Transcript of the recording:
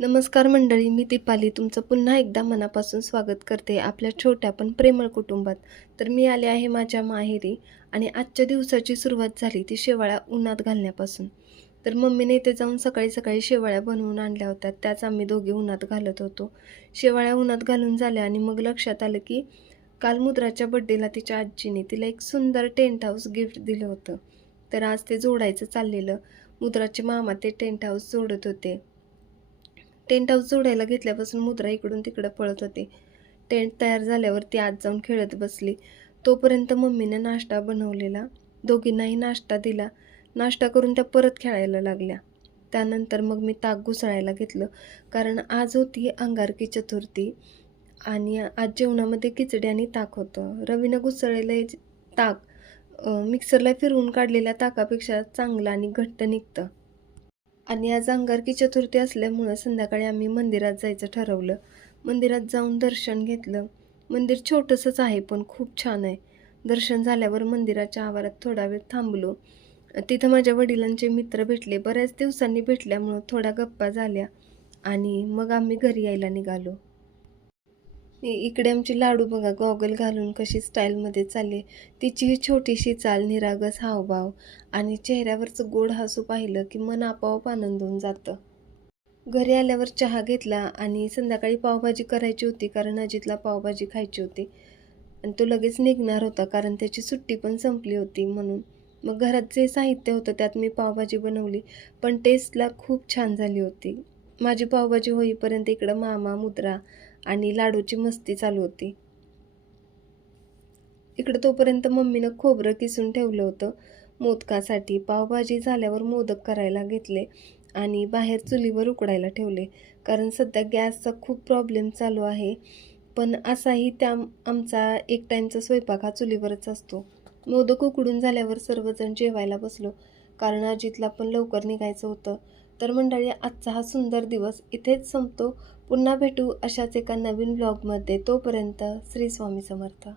नमस्कार मंडळी, मी दीपाली तुमचं पुन्हा एकदा मनापासून स्वागत करते आपल्या छोट्या पण प्रेमळ कुटुंबात. तर मी आले आहे माझ्या माहेरी आणि आजच्या दिवसाची सुरुवात झाली ती शेवाळ्या उन्हात घालण्यापासून. तर मम्मीने इथे जाऊन सकाळी सकाळी शेवाळ्या बनवून आणल्या होत्या, त्याच आम्ही दोघे उन्हात घालत होतो. शेवाळ्या उन्हात घालून झाल्या आणि मग लक्षात आलं की काल मुद्राच्या बड्डेला तिच्या आजीने तिला एक सुंदर टेंट हाऊस गिफ्ट दिलं होतं. तर आज ते जोडायचं चाललेलं. मुद्राचे मामा ते टेंट हाऊस जोडत होते. टेंट हाऊस जोडायला घेतल्यापासून मुद्रा इकडून तिकडं पळत होती. टेंट तयार झाल्यावर ती आत जाऊन खेळत बसली. तोपर्यंत मम्मीने नाश्ता बनवलेला. दोघींनाही नाश्ता दिला. नाश्ता करून त्या परत खेळायला लागल्या. त्यानंतर मग मी ताक घुसळायला घेतलं, कारण आज होती अंगारकी चतुर्थी आणि आज जेवणामध्ये खिचडी आणि ताक होतं. रवीनं घुसळलेलं ताक मिक्सरला फिरवून काढलेल्या ताकापेक्षा चांगलं आणि घट्ट निघतं. आणि आज अंगारकी चतुर्थी असल्यामुळं संध्याकाळी आम्ही मंदिरात जायचं ठरवलं. मंदिरात जाऊन दर्शन घेतलं. मंदिर छोटंसंच आहे पण खूप छान आहे. दर्शन झाल्यावर मंदिराच्या आवारात थोडा वेळ थांबलो. तिथं माझ्या वडिलांचे मित्र भेटले. बऱ्याच दिवसांनी भेटल्यामुळं थोड्या गप्पा झाल्या आणि मग आम्ही घरी यायला निघालो. इकडे आमची लाडू बघा गॉगल घालून कशी स्टाईलमध्ये चालली. तिची ही छोटीशी चाल, निरागस हावभाव आणि चेहऱ्यावरचं गोड हसू पाहिलं की मन आपोआप आनंदून जातं. घरी आल्यावर चहा घेतला आणि संध्याकाळी पावभाजी करायची होती, कारण अजितला पावभाजी खायची होती आणि तो लगेच निघणार होता, कारण त्याची सुट्टी पण संपली होती म्हणून. मग घरात जे साहित्य होतं त्यात मी पावभाजी बनवली, पण टेस्टला खूप छान झाली होती. माझी पावभाजी होईपर्यंत इकडं मामा, मुद्रा आणि लाडूची मस्ती चालू होती. इकडं तोपर्यंत मम्मीनं खोबरं किसून ठेवलं होतं मोदकासाठी. पावभाजी झाल्यावर मोदक करायला घेतले आणि बाहेर चुलीवर उकडायला ठेवले, कारण सध्या गॅसचा खूप प्रॉब्लेम चालू आहे. पण असाही आमचा एक टाईमचा स्वयंपाक हा चुलीवरच असतो. मोदक उकडून झाल्यावर सर्वजण जेवायला बसलो, कारण अजितला पण लवकर निघायचं होतं. तर मंडळी, आजचा हा सुंदर दिवस इथेच संपतो. पुन्हा भेटू अशाच एका नवीन ब्लॉगमध्ये. तोपर्यंत श्री स्वामी समर्थ.